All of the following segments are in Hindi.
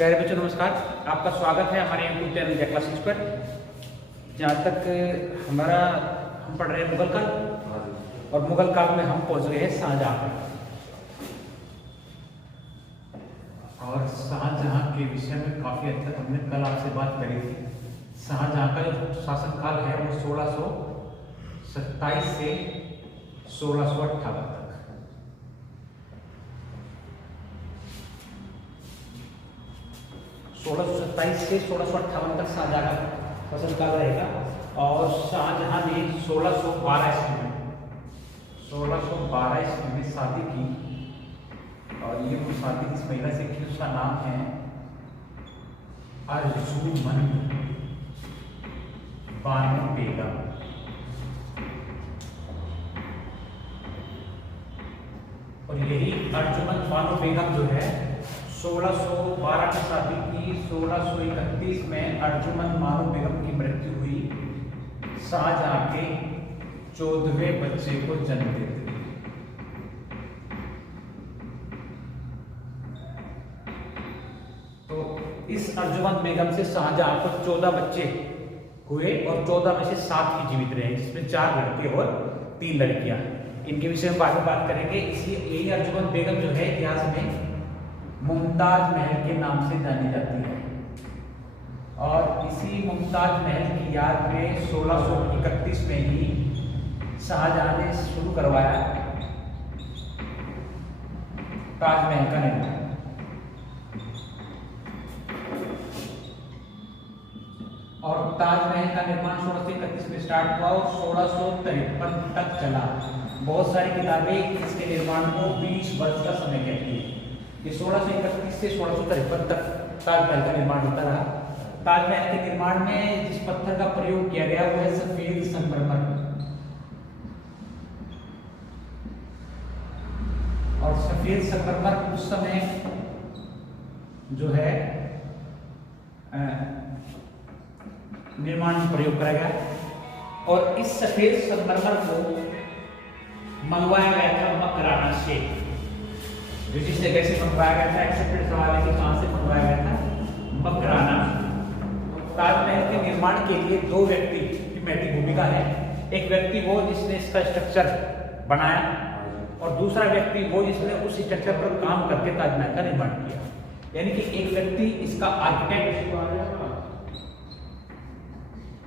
प्यारे बच्चों नमस्कार। आपका स्वागत है हमारे यूट्यूब चैनल जय क्लासेस पर। जहाँ तक हम पढ़ रहे हैं मुगल काल, और मुगल काल में हम पहुंच गए हैं शाहजहां पर। और शाहजहां के विषय में काफी हद तक हमने कल आपसे बात करी थी। शाहजहां का जो शासनकाल है वो 1627 से 1658 तक। 1627 से 1658 तक शाहजहां का शासनकाल रहेगा। और शाहजहां ने 1612 ईस्वी में शादी की, और ये वो शादी इस महिला से की, उसका नाम है अर्जुमंद बानो बेगम। और यही अर्जुमंद बानो बेगम जो है 1612 में शादी की, 1631 में अर्जुमंद बानो बेगम की मृत्यु हुई। शाहजहां के 14वें बच्चे को जन्म देते। तो इस अर्जुमंद बेगम से शाहजहां को 14 बच्चे हुए, और 14 में से 7 ही जीवित रहे, जिसमें 4 लड़के और 3 लड़कियां। इनके विषय में बाद में बात करेंगे। इसी यही अर्जुमंद बेगम जो है इतिहास में मुमताज महल के नाम से जानी जाती है। और इसी मुमताज महल की याद में 1631 में ही शाहजहां ने शुरू करवाया ताजमहल का निर्माण। और ताजमहल का निर्माण 1631 में स्टार्ट हुआ और 1653 तक चला। बहुत सारी किताबें इसके निर्माण को 20 वर्ष का समय कहती है। ये 1631 से 1653 तक ताजमहल का निर्माण होता रहा। ताजमहल के निर्माण में जिस पत्थर का प्रयोग किया गया वो है सफेद संगमरमर। और सफेद संगमरमर उस समय जो है निर्माण में प्रयोग करा गया। और इस सफेद संगमरमर को मंगवाया गया था मकराना से, जो जिस जगह से मंगवाया गया था। एक्सेप्टेड सवाल है कि कहां से मंगवाया गया था? मकराना। ताजमहल के निर्माण के लिए 2 व्यक्ति की महत्वपूर्ण भूमिका है। एक व्यक्ति वो जिसने इसका स्ट्रक्चर बनाया, और दूसरा व्यक्ति वो जिसने उस स्ट्रक्चर पर काम करके ताजमहल का निर्माण किया। यानी कि एक व्यक्ति इसका आर्किटेक्ट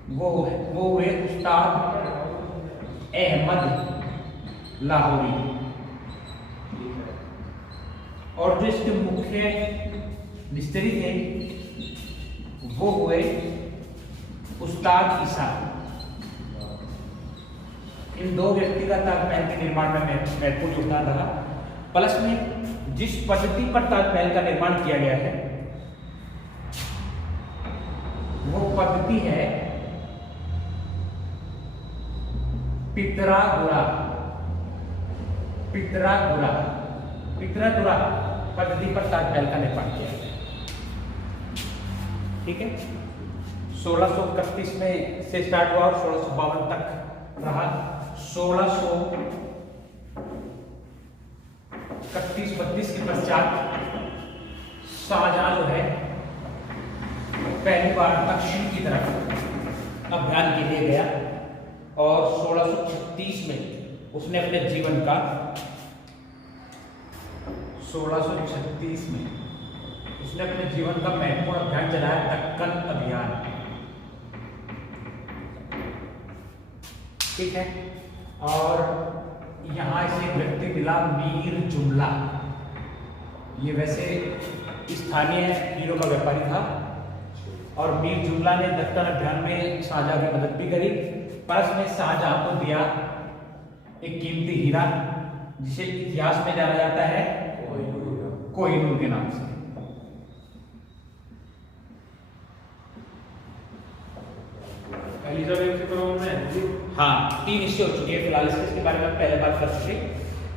वो हुए उस्ताद अहमद लाहौरी, और जो इसके मुख्य मिस्त्री थे वो हुए उस्ताद ईसा। इन 2 व्यक्ति का ताजमहल के निर्माण में महत्वपूर्ण योगदान रहा। प्लस में जिस पद्धति पर ताजमहल का निर्माण किया गया है वो पद्धति है पितरादुरा पद्धति पर ताजमहल का निर्माण किया गया। ठीक है, 1631 में से स्टार्ट हुआ और 1652 तक रहा। 1631-32 के पश्चात शाहजहां जो है पहली बार दक्षिण की तरफ अभियान के लिए गया, और 1636 में उसने अपने जीवन का 1636 में उसने अपने जीवन का महत्वपूर्ण अभियान चलाया, दक्कन अभियान। ठीक है, और यहाँ इसे एक व्यक्ति मिला मीर जुमला। ये वैसे स्थानीय हीरो का व्यापारी था, और मीर जुमला ने दक्कन अभियान में शाहजहां की मदद भी करी। परस में शाहजहां को दिया एक कीमती हीरा, जिसे इतिहास में जाना जाता है कोहिनूर के नाम से। हाँ, 3 हिस्से हो चुके हैं फिलहाल इसके बारे में पहले बात कर चुके।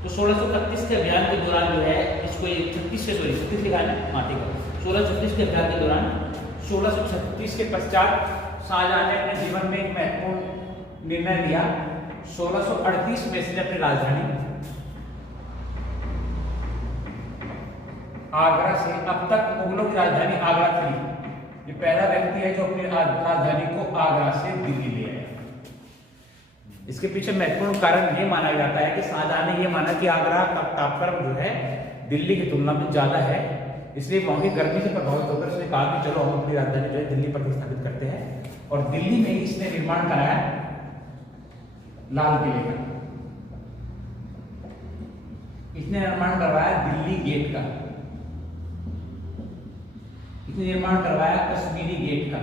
तो 1631 के अभियान के दौरान जो है इसको 36 लिखा है ना, हाँ ठीक है। 1636 के अभियान के दौरान 1636 के पश्चात शाहजहां ने अपने जीवन में एक महत्वपूर्ण निर्णय लिया। 1638 में इसने अपनी राजधानी आगरा से अब तक मुगलों की राजधानी आगरा थी। ये पहला व्यक्ति है जो अपनी राजधानी को आगरा से दिल्ली ले आया। इसके पीछे महत्वपूर्ण कारण ये माना जाता है कि शाहजहां ने ये माना कि आगरा का तापक्रम जो है दिल्ली की तुलना में ज्यादा है, इसलिए वहां की गर्मी से प्रभावित होकर उसने कहा कि चलो हम अपनी राजधानी जो है दिल्ली पर स्थापित करते हैं। और दिल्ली में इसने निर्माण कराया लाल किले का। इसने निर्माण करवाया दिल्ली गेट का, इसने निर्माण करवाया कश्मीरी गेट का,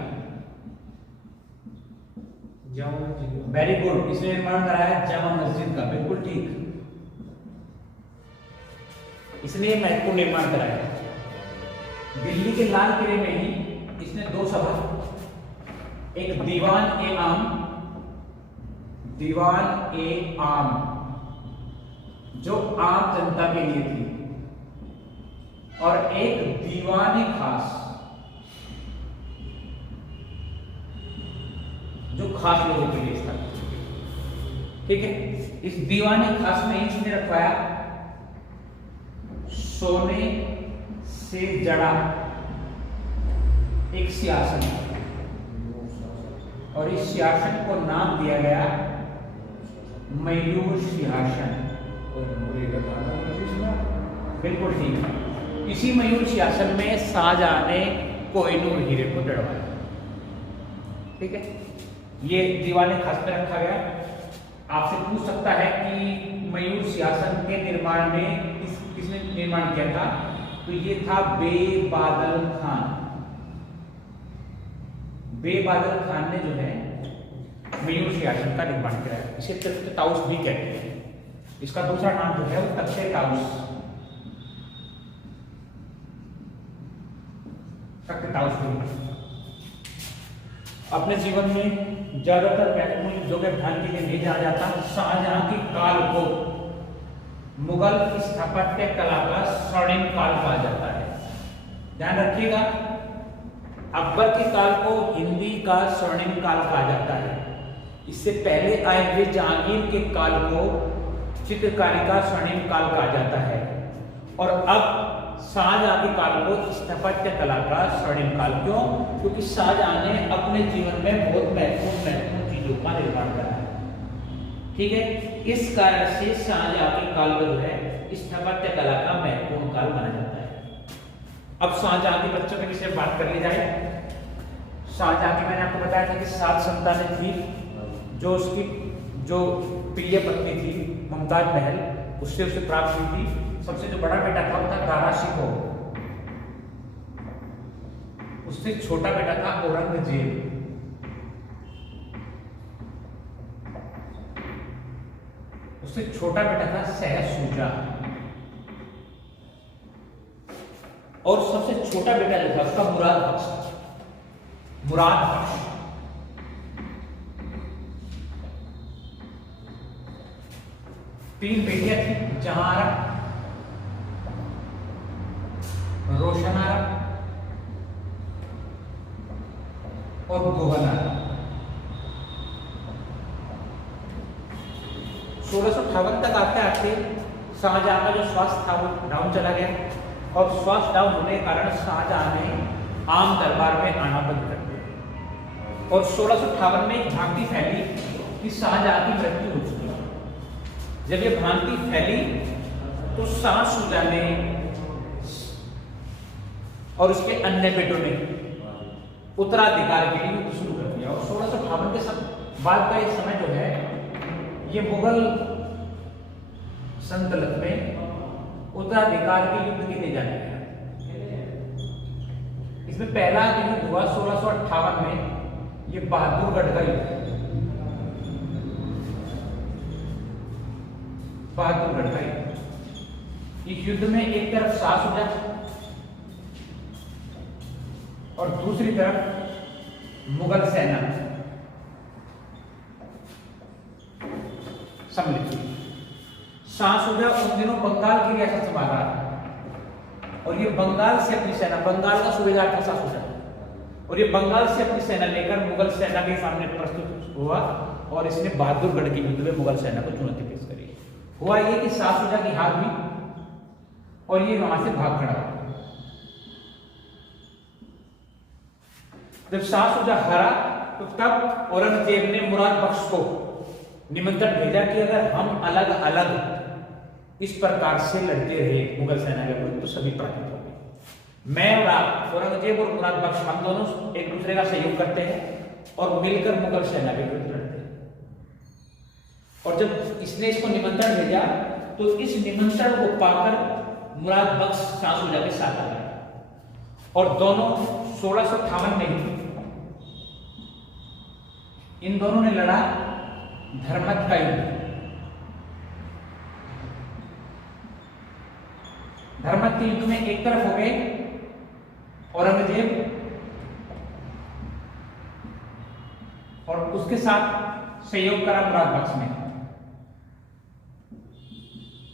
वेरी गुड, इसने निर्माण कराया जामा मस्जिद का, बिल्कुल ठीक, इसने महत्वपूर्ण निर्माण कराया। दिल्ली के लाल किले में ही इसने दो सभा, एक दीवान ए आम जो आम जनता के लिए थी, और एक दीवान खास जो खास लोगों के लिए था। ठीक है, इस दीवान खास में इसने रखवाया सोने से जड़ा एक सिंहासन, और इस सिंहासन को नाम दिया गया मयूर सिंहासन। बिल्कुल ठीक, इसी मयूर सिंहासन में शाहजहां ने कोहिनूर हीरे को जड़वाया। ठीक है, ये दीवाने खास में रखा गया। आपसे पूछ सकता है कि मयूर सिंहासन के निर्माण में किसने निर्माण किया था, तो ये था बेबादल खान। बेबादल खान ने जो है मयूर सिंहासन का निर्माण किया है। इसे तख्त ताउस भी कहते हैं। इसका दूसरा नाम जो है वो तख्त ताउस, तख्त ताउस भी। अपने जीवन में ज्यादातर महत्वपूर्ण युद्धों के ध्यान के लिए नहीं जाना जाता। शाहजहां की काल को मुगल स्थापत्य कला का स्वर्णिम काल कहा जाता है। ध्यान रखिएगा, अकबर के काल को हिंदी का स्वर्णिम काल कहा जाता है। इससे पहले आए हुए जहांगीर के काल को चित्रकारी का स्वर्णिम काल कहा जाता है, और अब शाहजहां के काल को स्थापत्य कला का स्वर्णिम काल। क्यों? क्योंकि शाहजहां ने अपने जीवन में बहुत महत्वपूर्ण चीजों का निर्माण करा है। ठीक है, इस कारण से शाहजहां के काल को जो है स्थापत्य कला का महत्वपूर्ण काल माना जाता है। अब शाहजहां के बच्चों के विषय में बात कर ली जाए। शाहजहां की मैंने आपको बताया था कि 7 संतानें थी। जो उसकी जो प्रिय पत्नी थी मुमताज महल, उससे उसे प्राप्त हुई थी। सबसे जो बड़ा बेटा था वो था दारा शिकोह, उससे छोटा बेटा था औरंगजेब, उससे छोटा बेटा था सहज शुजा, और सबसे छोटा बेटा जो था उसका मुराद बख्श। तीन बेटियां थी, जहां रोशना और गोहना। 1658 तक आते आते शाहजहां का जो स्वास्थ्य था वो डाउन चला गया, और स्वास्थ्य डाउन होने के कारण शाहजहां ने आम दरबार में आना बंद कर दिया, और 1658 में एक भ्रांति फैली कि शाहजहां की मृत्यु हो चुकी है। जब ये भ्रांति फैली तो शाह शुजा ने और उसके अन्य बेटों ने उत्तराधिकार के लिए युद्ध शुरू कर दिया, और 1658 के बाद का ये समय जो है ये मुगल सल्तनत में उत्तराधिकार के युद्ध के लिए जाने गया। इसमें पहला युद्ध हुआ 1658 में, ये बहादुरगढ़ का युद्ध। बहादुरगढ़ का युद्ध, इस युद्ध में एक तरफ शाह शुजा और दूसरी तरफ मुगल सेना सम्मिलित हुई। शाह शुजा उन दिनों बंगाल की रियासत संभाल रहा था, और ये बंगाल से अपनी सेना, बंगाल का सूबेदार था शाह शुजा, और ये बंगाल से अपनी सेना लेकर मुगल सेना के सामने प्रस्तुत हुआ, और इसने बहादुरगढ़ के युद्ध में मुगल सेना को चुनौती पेश करी। हुआ ये कि शाह शुजा की हार हुई और ये वहां से भाग खड़ा हुआ। जब शाह शुजा हारा तो तब औरंगजेब ने मुराद बख्श को निमंत्रण भेजा कि अगर हम अलग अलग इस प्रकार से लड़ते रहे मुगल सेना के विरुद्ध तो सभी पराजित होंगे। मैं और आप, औरंगजेब और मुराद बख्श, हम दोनों एक दूसरे का सहयोग करते हैं और मिलकर मुगल सेना के विरुद्ध लड़ते हैं। और जब इसने इसको निमंत्रण भेजा तो इस निमंत्रण को पाकर मुराद बख्श शाह शुजा के साथ आ गया और दोनों 1658 में ही इन दोनों ने लड़ा धर्मत का युद्ध। धर्मत के युद्ध में एक तरफ हो गए औरंगजेब और उसके साथ सहयोग करा मुराद बख्श ने।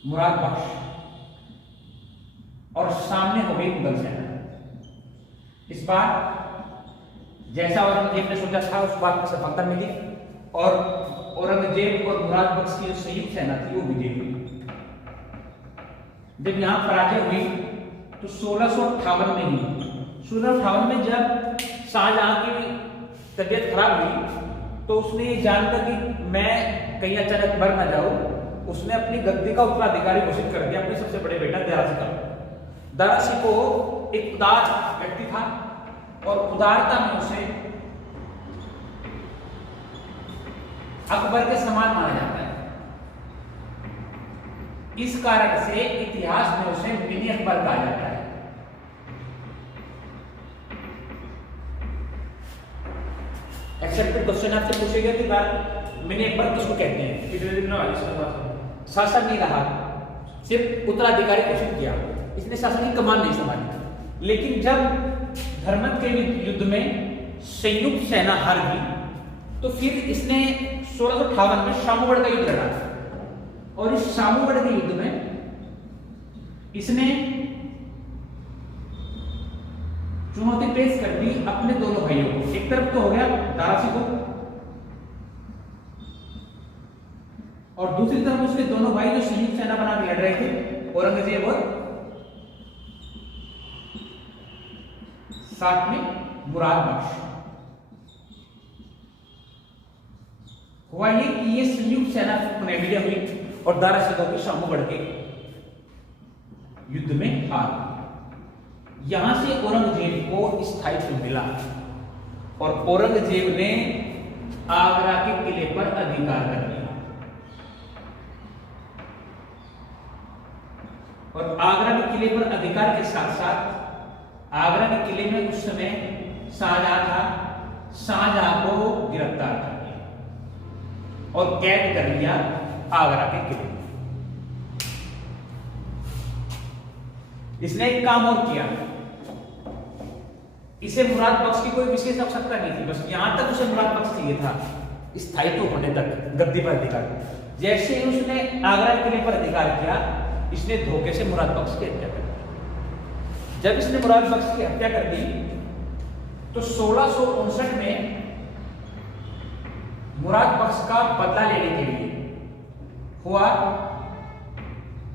मुराद बख्श और सामने हो गई मुगल सेना। इस बार जैसा औरंगजेब ने सोचा था उस बात में सफलता मिली और औरंगजेब और मुराद बख्श की जो संयुक्त सेना थी वो विजयी हुई। जब यहां पराजय हुई तो 1658 में ही 1658 में जब शाहजहां की तबीयत खराब हुई तो उसने ये जानकर कि मैं कहीं अचानक मर ना जाऊं, उसने अपनी गद्दी का उत्तराधिकारी घोषित कर दिया अपने सबसे बड़े बेटा दारा सिकोह। दारा सिकोह एक उदार व्यक्ति था और उदारता में उसे अकबर के समान माना जाता है। इस कारण से इतिहास में उसे मिनी अकबर कहा जाता है। एक्सेप्टेड क्वेश्चन आपसे पूछेगा कि मिनी अकबर किसको कहते हैं? शासन नहीं रहा, सिर्फ उत्तराधिकारी घोषित किया, इसने शासन की कमान नहीं संभाली। लेकिन जब धर्मत के युद्ध में संयुक्त सेना हार गई तो फिर इसने 1658 में शामूगढ़ का युद्ध लड़ा और इस शामूगढ़ के युद्ध में इसने चुनौती पेश कर दी अपने दोनों भाइयों को। एक तरफ तो हो गया दारा सिकोह और दूसरी तरफ उसके दोनों भाई जो संयुक्त सेना बना के लड़ रहे थे, औरंगजेब और साथ में मुराद बख्श। हुआ ये कि ये संयुक्त सेना विजय हुई और दारा सिकोह की शामूगढ़ के युद्ध में हार। यहां से औरंगजेब को स्थायित्व मिला और औरंगजेब ने आगरा के किले पर अधिकार कर लिया। और आगरा के किले पर अधिकार के साथ साथ आगरा के किले में उस समय शाहजहां था, शाहजहां को गिरफ्तार कर लिया और कैद कर लिया आगरा के किले। इसने एक काम और किया, इसे मुराद बख्श की कोई विशेष आवश्यकता नहीं थी, बस यहां तक उसे मुराद बख्श चाहिए था स्थायित्व होने तक, गद्दी पर अधिकार। जैसे ही उसने आगरा के किले पर अधिकार किया, इसने धोखे से मुराद बख्श की हत्या कर दी। जब इसने मुराद बख्श की हत्या कर दी तो 1659 में मुराद बख्श का बदला लेने के लिए हुआ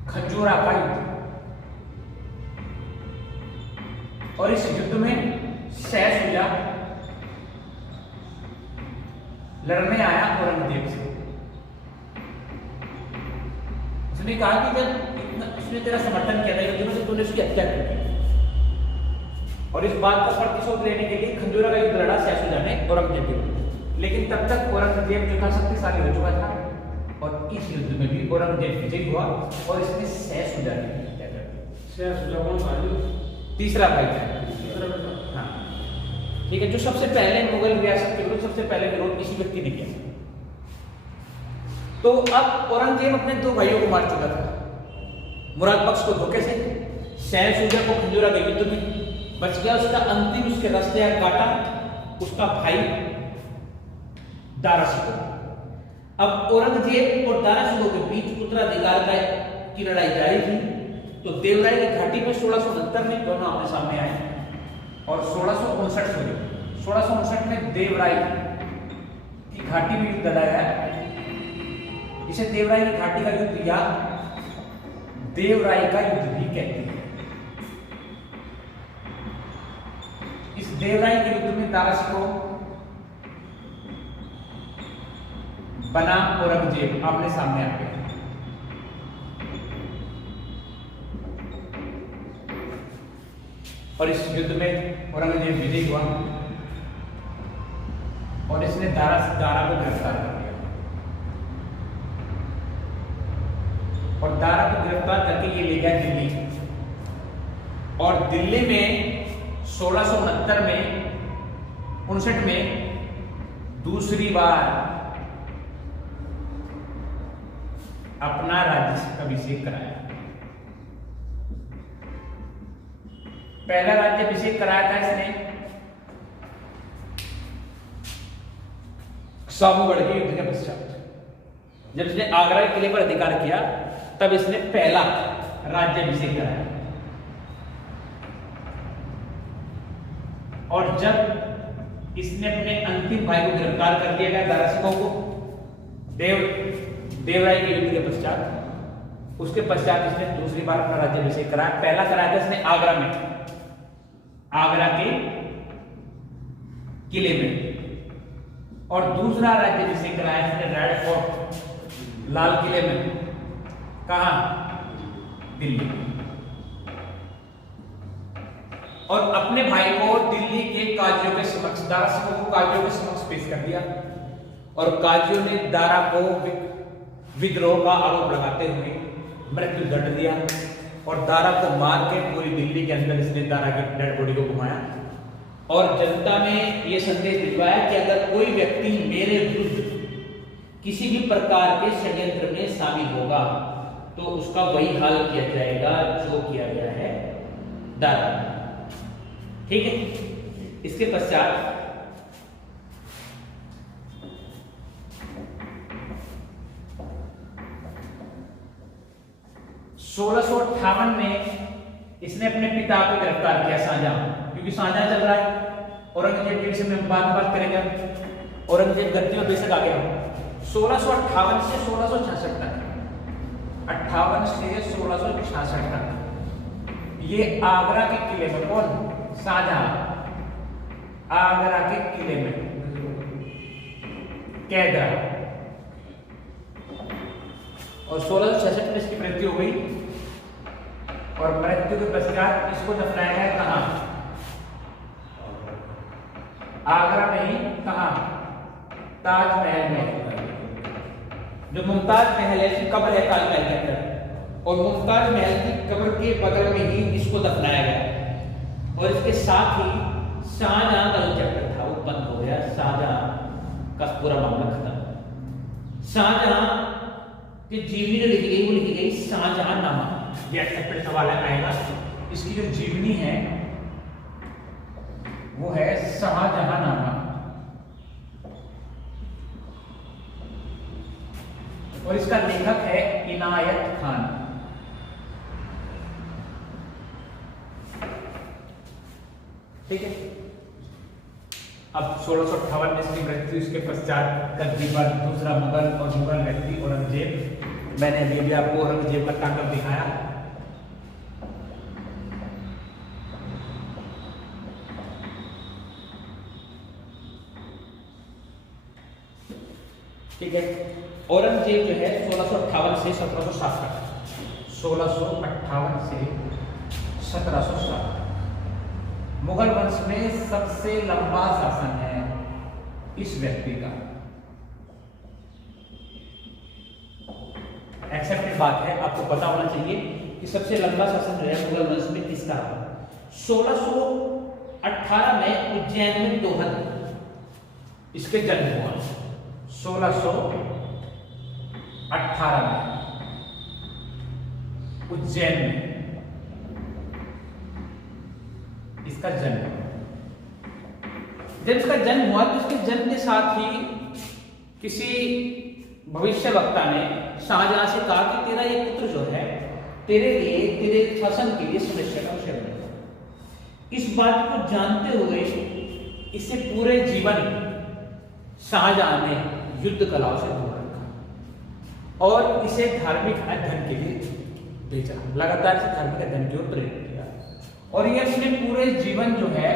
खंजूरा का युद्ध और इस युद्ध में शाह शुजा लड़ने आया औरंगजेब से। उसने कहा कि जब उसने तेरा समर्थन किया था युद्ध में, तूने उसकी हत्या कर दी और इस बात का प्रतिशोध लेने के लिए खंजूरा का युद्ध लड़ा शाह शुजा ने औरंगजेब के विरुद्ध। लेकिन तब तक औरंगजेब जो था शक्तिशाली हो चुका था और इस युद्ध में भी औरंगजेब विजयी हुआ और इसने शाह शुजा की हत्या कर दी। शाह शुजा कौन था? तीसरा भाई था। हाँ, ठीक है, जो सबसे पहले मुगल रियासत के विरुद्ध सबसे पहले विरोध इसी व्यक्ति ने किया। तो अब औरंगजेब अपने दो भाइयों को मार चुका था, मुराद बख्श को धोखे से, शाह शुजा को खंजूरा के युद्ध में, बच गया उसका अंतिम उसके रास्ते काटा उसका भाई दारा सिकोह। अब औरंगजेब और दारा सिकोह के बीच उत्तराधिकार की लड़ाई जारी थी। तो देवराय की घाटी में 1669 में दोनों आमने सामने आए और 1659 में देवराय की घाटी में युद्ध लड़ा गया। इसे देवराय की घाटी का युद्ध या देवराय का युद्ध भी कहते हैं। इस देवराय के युद्ध में दारा शिकोह बनाम औरंगजेब आमने सामने आ गए। और इस युद्ध में औरंगजेब विजयी हुआ और इसने दारा को गिरफ्तार कर लिया और दारा को गिरफ्तार करके ये ले गया दिल्ली। और दिल्ली में 1669 में 59 में दूसरी बार अपना राज्याभिषेक कराया। पहला राज्याभिषेक कराया था इसने साबूगढ़ के युद्ध के पश्चात, जब इसने आगरा के किले पर अधिकार किया तब इसने पहला राज्याभिषेक कराया। और जब इसने अपने अंतिम भाई को गिरफ्तार कर दिया गया दारा शिकोह को देवराय के युद्ध के पश्चात, उसके पश्चात इसने दूसरी बार अपना राज्याभिषेक कराया। पहला कराया था इसने आगरा में, आगरा के किले में, और दूसरा राज्याभिषेक कराया इसने रेड फोर्ट लाल किले में। कहां? दिल्ली। और अपने भाई को दिल्ली के काजियों के समक्ष, दारा शिकोह को काजियों के समक्ष पेश कर दिया और काजियों ने दारा को विद्रोह का आरोप लगाते हुए मृत्यु दंड दिया और दारा को मार के पूरी दिल्ली के अंदर इसने दारा की डेड बॉडी को घुमाया और जनता में यह संदेश भिजवाया कि अगर कोई व्यक्ति मेरे विरुद्ध किसी भी प्रकार के षड्यंत्र में शामिल होगा तो उसका वही हाल किया जाएगा जो किया गया है दारा। ठीक है। इसके पश्चात (1658) में इसने अपने पिता को गिरफ्तार किया, शाहजहां, क्योंकि शाहजहां चल रहा है। औरंगजेब के विषय में बात करेंगे। औरंगजेब गद्दी में बेशक आ गया। 1658 से 1666 तक, 58 से 1666 तक ये आगरा के किले में, कौन? शाहजहां आगरा के किले में कैद रहा और 1666 में इसकी मृत्यु हो गई और मृत्यु के पश्चात इसको दफनाया गया कहां? आगरा में ही। कहां? ताजमहल में। जो मुमताज महल है इसकी कब्र है ताजमहल के अंदर और मुमताज महल की कब्र के बगल में ही इसको दफनाया गया। और इसके साथ ही शाहजहां का जो चैप्टर था वो बंद हो गया। शाहजहां का पूरा मामला खत्म। शाहजहां की जीवनी जो लिखी गई वो लिखी गई शाहजहां नामा। ये चैप्टर सवाल आएगा। इसकी जो जीवनी है वो है शाहजहां नामा और इसका लेखक है इनायत खान। ठीक है। अब 1658 में इसकी मृत्यु, इसके पश्चात गद्दी पर दूसरा मुगल और मुगल व्यक्ति औरंगजेब। मैंने अभी आपको औरंगजेब का ताकत दिखाया। ठीक है। औरंगजेब जो है 1658 से 1760 तक, 1658 से 1760 मुगल वंश में सबसे लंबा शासन है इस व्यक्ति का। एक्सेप्टेड बात है, आपको पता होना चाहिए कि सबसे लंबा शासन जो है मुगल वंश में किसका रहा। 1618 में उज्जैन में दोहद इसके जन्म हुआ। 1618 में उज्जैन में इसका जन्म। जब इसका जन्म हुआ तो इसके जन्म के साथ ही किसी भविष्यवक्ता ने शाहजहां से कहा कि तेरा ये पुत्र जो है तेरे लिए, तेरे शासन के लिए सुनिश्चित का विषय बनेगा। इस बात को जानते हुए इसे पूरे जीवन शाहजहां ने युद्ध कलाओं से दूर रखा और इसे धार्मिक अध्ययन के लिए भेजा। लगातार इसे धार्मिक अध्ययन की ओर प्रेरित किया और ये इसने पूरे जीवन जो है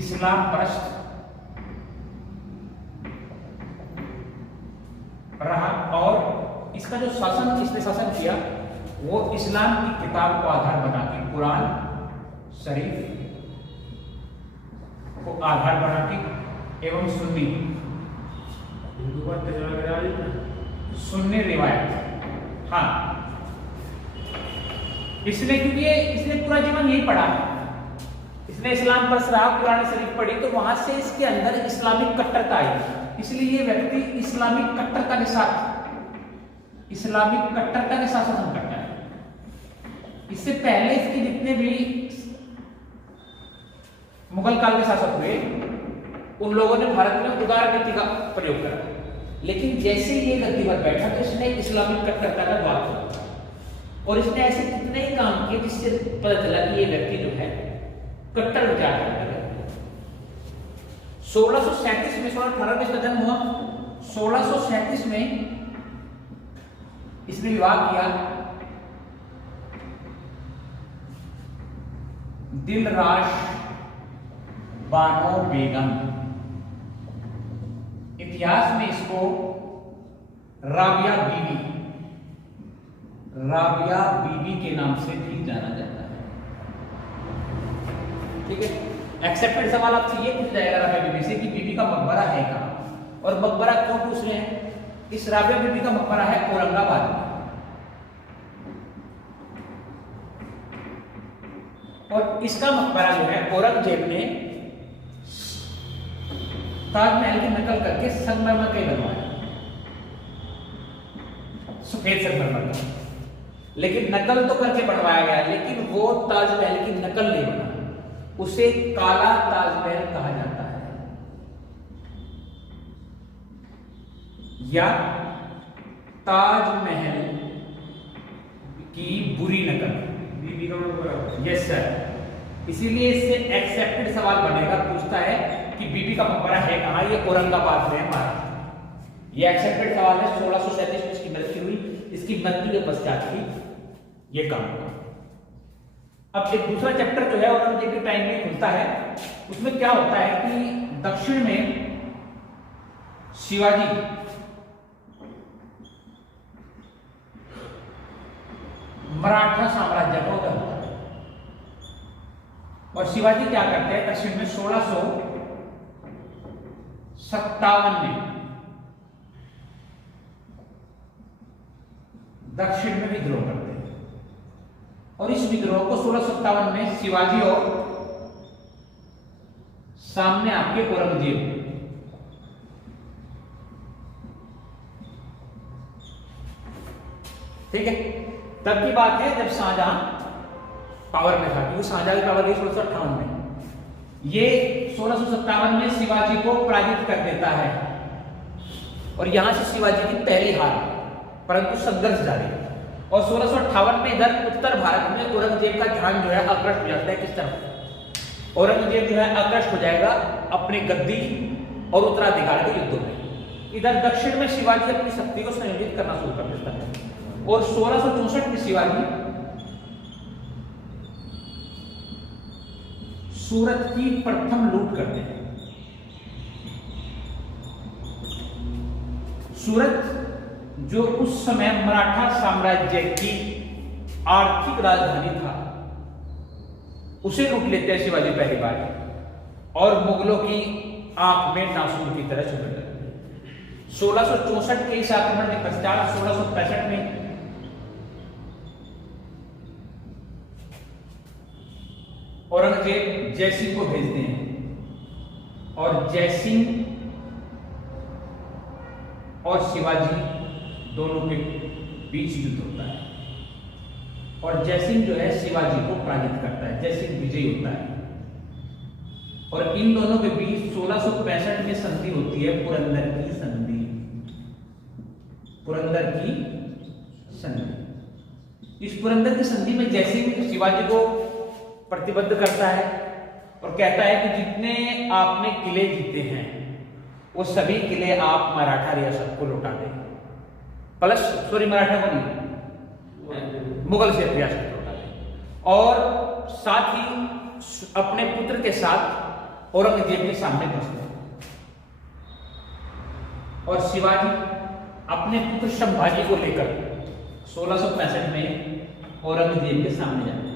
इस्लाम परस्त रहा और इसका जो शासन इसने शासन किया वो इस्लाम की किताब को आधार बना के कुरान शरीफ को आधार बना के एवं सुन्नी रिवायत, हाँ इसने क्योंकि इसने पूरा जीवन यही पढ़ा, इसने इस्लाम पर रहा, कुरान शरीफ पढ़ी, तो वहां से इसके अंदर इस्लामिक कट्टरता आई, इसलिए ये व्यक्ति इस्लामिक कट्टरता के साथ इस्लामिक कट्टरता के साथ शासन करता है। इससे पहले इसके जितने भी मुगल काल के शासक हुए उन लोगों ने भारत में उदार नीति का प्रयोग करा, लेकिन जैसे ये गद्दी पर बैठा तो इसने इस्लामिक कट्टरता का द्वार खोला और इसने ऐसे कितने ही काम किए जिससे पता चला कि ये व्यक्ति जो है कट्टर विचार करता है। 1637 में 1618 में इसका जन्म हुआ, 1637 में इसने विवाह किया दिलराश बानो बेगम। इतिहास में इसको राबिया बीबी के नाम से भी जाना जाता है। ठीक है, एक्सेप्टेड सवाल आपसे ये पूछ जाएगा राबिया बीबी से कि बीबी का मकबरा है कहां, और मकबरा क्यों पूछ रहे हैं? इस राबिया बीबी का मकबरा है औरंगाबाद में, और इसका मकबरा जो है औरंगजेब ने ताजमहल की नकल करके संगमरमर का बनवाया, सफेद संगमरमर का, लेकिन नकल तो करके बनवाया गया, लेकिन वो ताजमहल की नकल नहीं बना, उसे काला ताजमहल कहा जाता है या ताजमहल की बुरी नकल। यस सर, इसीलिए इससे एक्सेप्टेड सवाल बनेगा, पूछता है कि बीबी का मकबरा है कहां, ये औरंगाबाद में है महाराष्ट्र। ये एक्सेप्टेड सवाल है। 1637 में इसकी मृत्यु हुई, इसकी मृत्यु के पश्चात ही ये काम हुआ। अब एक दूसरा चैप्टर जो है औरंगजेब के टाइम में खुलता है, उसमें क्या होता है कि दक्षिण में शिवाजी मराठा साम्राज्य का उदय होता है, और शिवाजी क्या करते हैं दक्षिण में 1657 में दक्षिण में विद्रोह करते हैं, और इस विद्रोह को 1657 में शिवाजी और सामने आपके औरंगजेब, ठीक है, तब की बात है जब शाहजहां पावर में था, क्योंकि शाहजहां की पावर गई 1658 में। ये 1657 में शिवाजी को पराजित कर देता है, और यहां से शिवाजी की पहली हार, परंतु संघर्ष जारी है। और 1658 में इधर उत्तर भारत में औरंगजेब का ध्यान जो है आकृष्ट हो जाता है। किस तरफ? औरंगजेब जो है आकृष्ट हो जाएगा अपने गद्दी और उत्तराधिकार के युद्धों में। इधर दक्षिण में शिवाजी अपनी शक्ति को संयोजित करना शुरू कर देता है, और 1664 में शिवाजी सूरत की प्रथम लूट करते हैं। सूरत जो उस समय मराठा साम्राज्य की आर्थिक राजधानी था, उसे लूट लेते हैं शिवाजी पहली बार, और मुगलों की आंख में नासूर की तरह चुभने लगते हैं। 1664 के इस आक्रमण के पश्चात 1665 में औरंगजेब जयसिंह को भेजते हैं, और जयसिंह और शिवाजी दोनों के बीच युद्ध होता है, और जयसिंह जो है शिवाजी को पराजित करता है, जयसिंह विजयी होता है। और इन दोनों के बीच 1665 में संधि होती है, पुरंदर की संधि। पुरंदर की संधि, इस पुरंदर की संधि में जयसिंह शिवाजी को प्रतिबद्ध करता है और कहता है कि जितने आपने किले जीते हैं वो सभी किले आप मराठा रियासत को लौटा दें, प्लस मराठा को नहीं, मुगल से रियासत लौटा दें, और साथ ही अपने पुत्र के साथ औरंगजेब के सामने पहुंचते हैं और शिवाजी अपने पुत्र संभाजी को लेकर 1665 में औरंगजेब के सामने जाते हैं।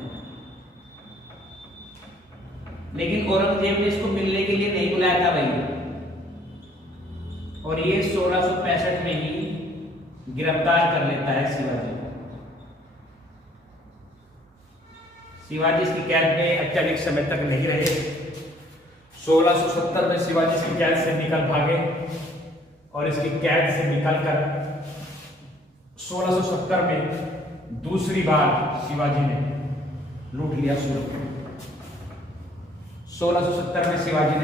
लेकिन औरंगजेब ने इसको मिलने के लिए नहीं बुलाया था भाई, और ये 1665 में ही गिरफ्तार कर लेता है शिवाजी को। शिवाजी इसकी कैद में अत्यधिक समय तक नहीं रहे। 1670 में शिवाजी इसकी कैद से निकल भागे और इसकी कैद से निकलकर 1670 में दूसरी बार शिवाजी ने लूट लिया सूरत। 1670 में शिवाजी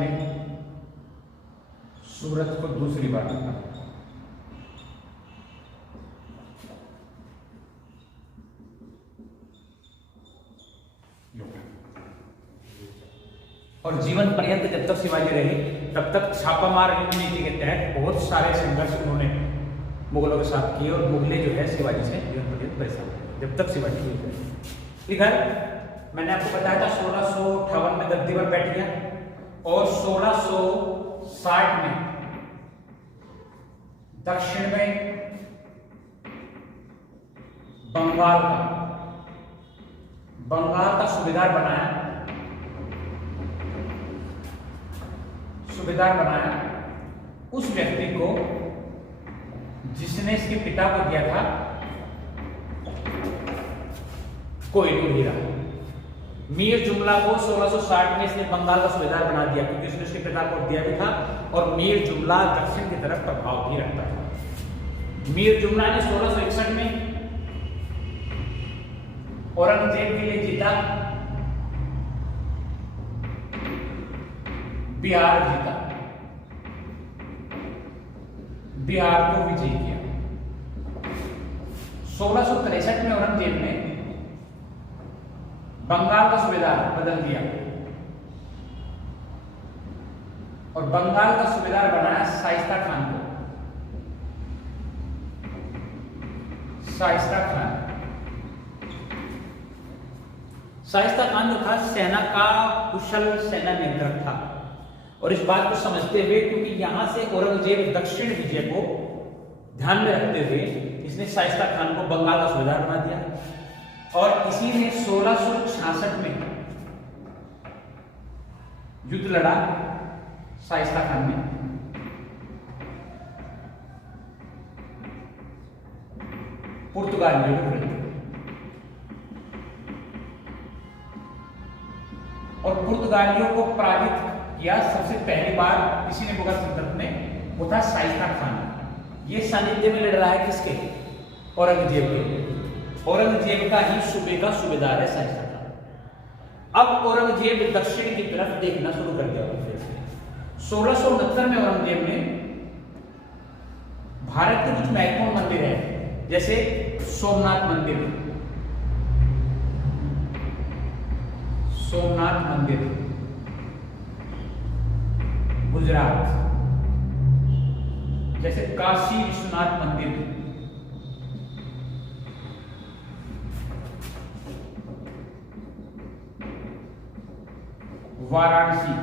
ने सूरत को दूसरी बार लूटा। और जीवन पर्यंत जब तक शिवाजी रहे तब तक छापामार नीति के तहत बहुत सारे संघर्ष उन्होंने मुगलों के साथ किए और मुगले जो है शिवाजी से जीवन पर्यंत परेशान हुए जब तक शिवाजी जीवित रहे। इधर मैंने आपको बताया था 1658 में गद्दी पर बैठ गया और 1660 में दक्षिण में बंगाल का सूबेदार बनाया उस व्यक्ति को जिसने इसके पिता को दिया था कोहिनूर हीरा। मीर जुमला को 1660 में इसने बंगाल का सूबेदार बना दिया क्योंकि उसने उसके पिता को दिया भी था और मीर जुमला दक्षिण की तरफ प्रभाव भी रखता था। मीर जुमला ने 1661 में औरंगजेब के लिए जीता, बिहार को विजय किया। 1663 में औरंगजेब ने बंगाल का सूबेदार बदल दिया और बंगाल का सूबेदार बनाया शाइस्ता खान को। शाइस्ता खान जो था सेना का कुशल सेना नियंत्रक था और इस बात को समझते हुए क्योंकि यहां से औरंगजेब दक्षिण विजय को ध्यान में रखते हुए इसने शाइस्ता खान को बंगाल का सूबेदार बना दिया और इसी ने 1666 में युद्ध लड़ा शाइस्ता खान ने। पुर्तगालियों के विरुद्ध और पुर्तगालियों को पराजित किया सबसे पहली बार किसी ने मुगल सल्तनत में, वो था शाइस्ता खान। ये सानिध्य में लड़ रहा है किसके? औरंगजेब के। औरंगजेब का ही सूबे का सूबेदार है शाइस्ता खान। अब औरंगजेब दक्षिण की तरफ देखना शुरू कर दिया। 1669 में औरंगजेब ने भारत के कुछ महत्वपूर्ण मंदिर है जैसे सोमनाथ मंदिर गुजरात, जैसे काशी विश्वनाथ मंदिर, वाराणसी,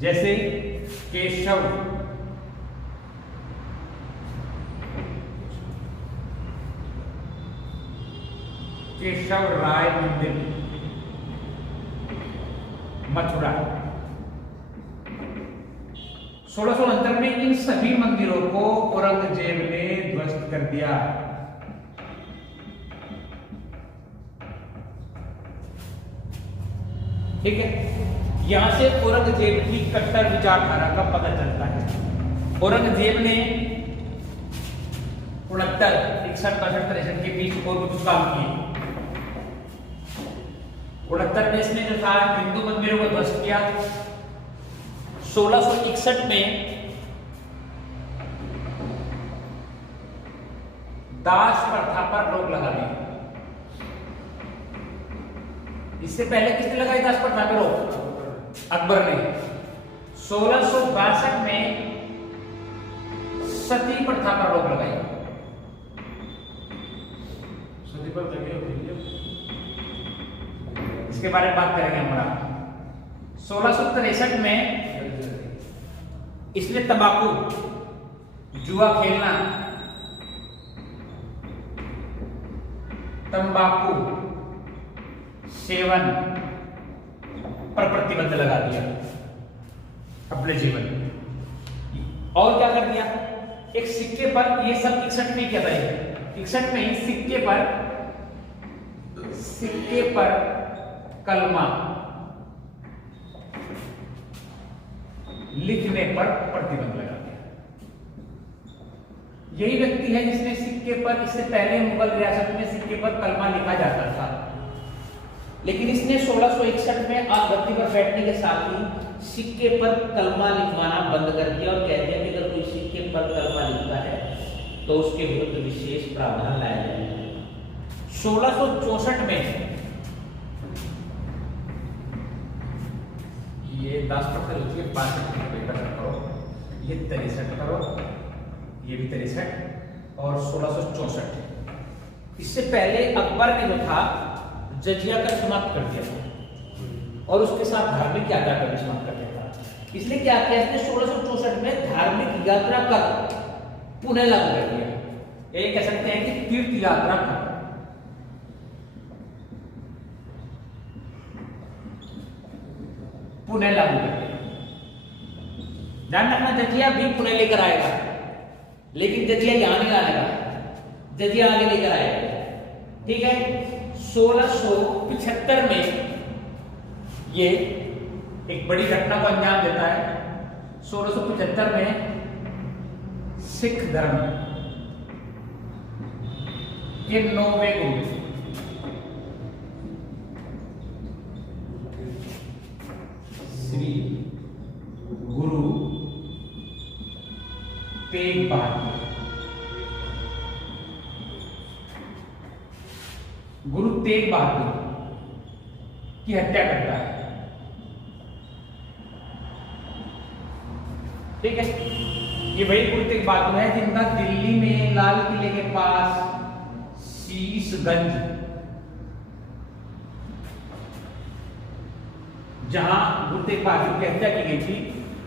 जैसे केशव राय मंदिर, मथुरा। 1669 में इन सभी मंदिरों को औरंगजेब ने ध्वस्त कर दिया। ठीक है, यहां से औरंगजेब की कट्टर विचारधारा का पता चलता है। औरंगजेब ने 69, 61, 62, 63 के बीच और कुछ काम किए। 69 में इसने जो था हिंदू मंदिरों को ध्वस्त किया। 1661 में दास प्रथा पर रोक लगा दी। इससे पहले किसने लगाई दास प्रथा पर रोक? अकबर ने। 1662 में सती प्रथा पर रोक लगाई। इसके बारे में बात करेंगे हमारा। 1663 में इसने तंबाकू, जुआ खेलना, तंबाकू सेवन पर प्रतिबंध लगा दिया अपने जीवन में। और क्या कर दिया, एक सिक्के पर, ये सब 61 में क्या था, 61 में ही सिक्के पर कलमा लिखने पर प्रतिबंध लगा दिया। यही व्यक्ति है जिसने सिक्के पर, इससे पहले मुगल रियासत में सिक्के पर कलमा लिखा जाता था, लेकिन इसने 1661 में गद्दी पर बैठने के साथ ही सिक्के पर कलमा लिखवाना बंद कर दिया और कह दिया कि अगर कोई सिक्के पर कलमा लिखता है तो उसके विरुद्ध विशेष प्रावधान लाया जाएगा। 1664 में ये 10% होती है, 62 बेटर करो, ये 63 करो, ये भी 63 और 1664। इससे पहले अकबर ने जो था जजिया कर समाप्त कर दिया था और उसके साथ धार्मिक यात्रा का भी समाप्त कर दिया था। इसलिए क्या किया इसने 1664 में धार्मिक यात्रा कर पुनः लागू कर दिया। ये कह सकते हैं कि तीर्थ यात्रा कर पुनः लागू कर दिया। ध्यान रखना, जजिया भी पुनः लेकर आएगा, लेकिन जजिया यहां नहीं लाएगा, जजिया आगे लेकर आएगा। ठीक है, 1675 में ये एक बड़ी घटना को अंजाम देता है। 1675 में सिख धर्म के 9वें गुरु श्री गुरु तेग बहादुर, गुरु तेग बहादुर की हत्या करता है। ठीक है, ये वही गुरु तेग बहादुर है जिनका दिल्ली में लाल किले के पास शीशगंज, जहां गुरु तेग बहादुर की हत्या की गई थी,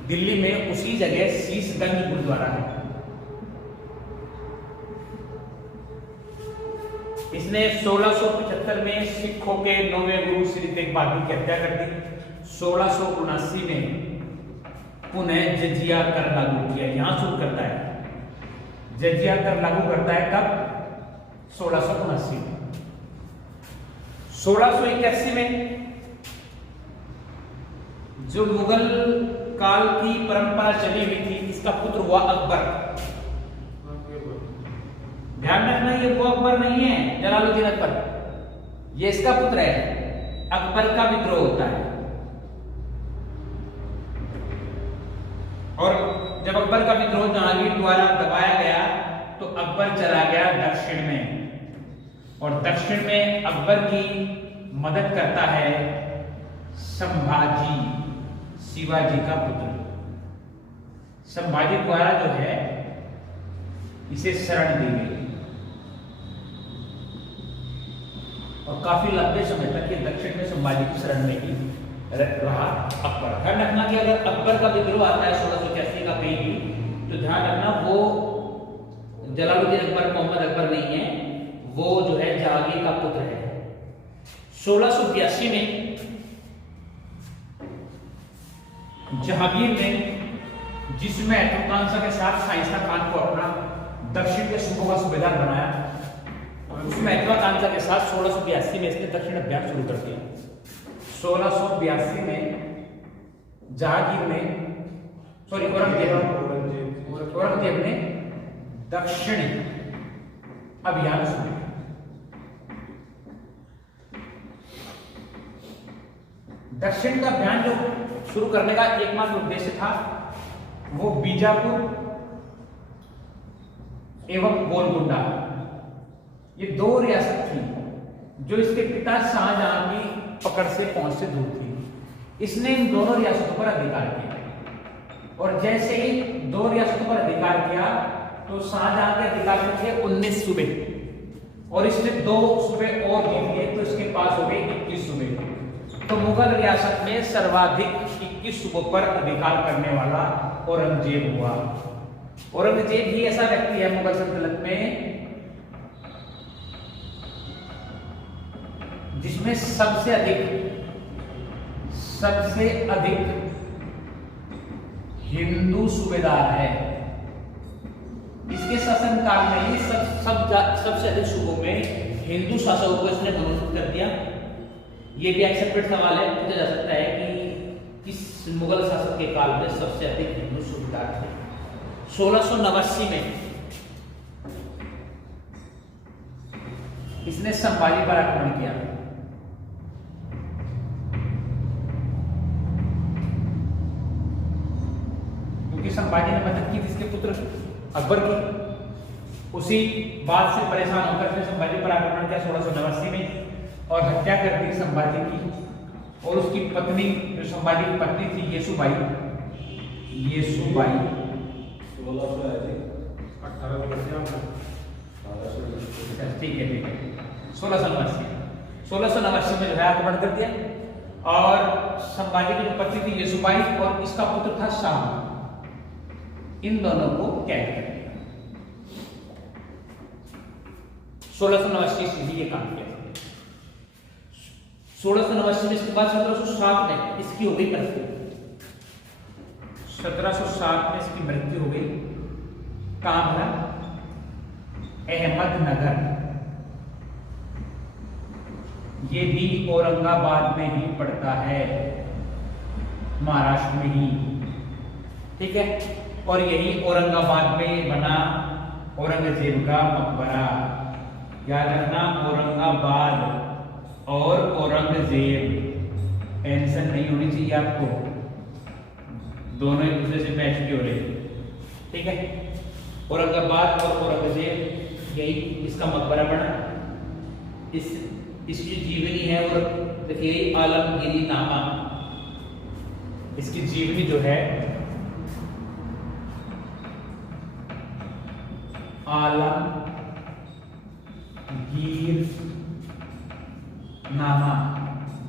दिल्ली में उसी जगह शीशगंज गुरुद्वारा है। इसने 1675 में सिखों के 9वें गुरु श्री तेग बहादुर की हत्या कर दी। 1679 में पुनः जजिया कर लागू किया। यहां शुरू करता है, जजिया कर लागू करता है कब, 1679 में। 1681 में जो मुगल काल की परंपरा चली हुई थी, इसका पुत्र हुआ अकबर। ध्यान रखना, ये वो अकबर नहीं है जलालुद्दीन अकबर, ये इसका पुत्र है। अकबर का विद्रोह होता है और जब अकबर का विद्रोह जहांगीर द्वारा दबाया गया तो अकबर चला गया दक्षिण में, और दक्षिण में अकबर की मदद करता है संभाजी, शिवाजी का पुत्र। संभाजी द्वारा जो है इसे शरण दी गई और काफी लंबे समय तक ये दक्षिण में संभाजी की शरण में ही रहा अकबर। ध्यान रखना कि अगर अकबर का विद्रोह आता है 1681 का कहीं भी, तो ध्यान रखना वो जलालुद्दीन अकबर, मोहम्मद अकबर नहीं है, वो जो है जहांगीर का पुत्र है। 1682 में जहांगीर ने जिस महत्वाकांक्षा के साथ साइंसा खान को अपना दक्षिण के सूबों का सूबेदार बनाया, उस महत्वाकांक्षा के साथ 1682 में इसने दक्षिण अभियान शुरू कर दिया। 1682 में जहांगीर ने औरंगजेब ने दक्षिण अभियान शुरू किया। दक्षिण का अभियान जो शुरू करने का एकमात्र उद्देश्य था वो बीजापुर एवं गोलकुंडा, ये दो रियासत थी जो इसके पिता शाहजहां की पकड़ से, पहुंच से दूर थी। इसने इन दोनों रियासतों पर अधिकार किया और जैसे ही दो रियासतों पर अधिकार किया तो शाहजहां के अधिकार में थे 19 सूबे, और इसने 2 सूबे और जीत लिए, तो इसके पास हो गए 21 सूबे। तो मुगल रियासत में सर्वाधिक 21 सूबों पर अधिकार करने वाला औरंगजेब हुआ। औरंगजेब ही ऐसा व्यक्ति है मुगल सल्तनत में जिसमें सबसे अधिक हिंदू सूबेदार है। इसके शासनकाल में ही सबसे अधिक सूबों में हिंदू शासकों को इसने मनोनीत कर दिया। ये भी एक्सेप्टेड सवाल है, पूछा जा सकता है कि किस मुगल शासक के काल में सबसे अधिक हिंदू सूबेदार थे। 1689 में इसने संभाजी पर आक्रमण किया। क्योंकि संभाजी ने मदद की जिसके पुत्र अकबर की, उसी बात से परेशान होकर इसने संभाजी पर आक्रमण किया 1689 में और हत्या कर दी संभाजी की। और उसकी पत्नी, जो संभाजी की पत्नी थी येसुबाई, 1689 में जो है आक्रमण कर दिया। और संभाजी की जो पत्नी थी येसुबाई और इसका पुत्र था शाह, इन दोनों को कैद कर दिया। 1689 से ये काम किया। 1689 में इसके बाद 1707 में इसकी हो गई मृत्यु। 1707 में इसकी मृत्यु हो गई। कहां है? अहमदनगर। ये भी औरंगाबाद में ही पड़ता है, महाराष्ट्र में ही, ठीक है। और यही औरंगाबाद में बना औरंगजेब का मकबरा। याद रखना, औरंगाबाद और औरंगजेब टेंशन नहीं होनी चाहिए आपको, दोनों एक दूसरे से मैच भी हो रहे, ठीक है। औरंगाबाद और औरंगजेब, यही इसका मकबरा बना। इसकी जीवनी है, और देखिए आलमगीरी नामा, इसकी जीवनी जो है आलमगीरनामा,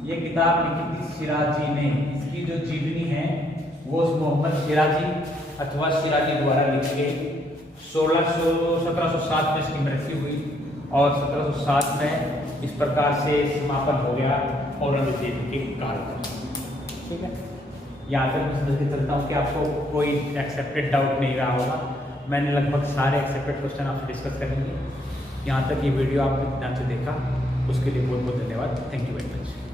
ये किताब लिखी थी सिराजी ने। इसकी जो जीवनी है वो मोहम्मद सिराजी अथवा सिराजी द्वारा लिखी गई। 1707 में इसकी मृत्यु हुई और 1707 में इस प्रकार से समापन हो गया औरंगजेब के काल का, ठीक है। यहाँ तक मैं समझ के चलता हूँ कि आपको कोई एक्सेप्टेड डाउट नहीं रहा होगा। मैंने लगभग सारे एक्सेप्टेड क्वेश्चन आपसे डिस्कस करेंगे। यहाँ तक ये वीडियो आपने ध्यान से देखा, उसके लिए बहुत बहुत धन्यवाद। Thank you very much.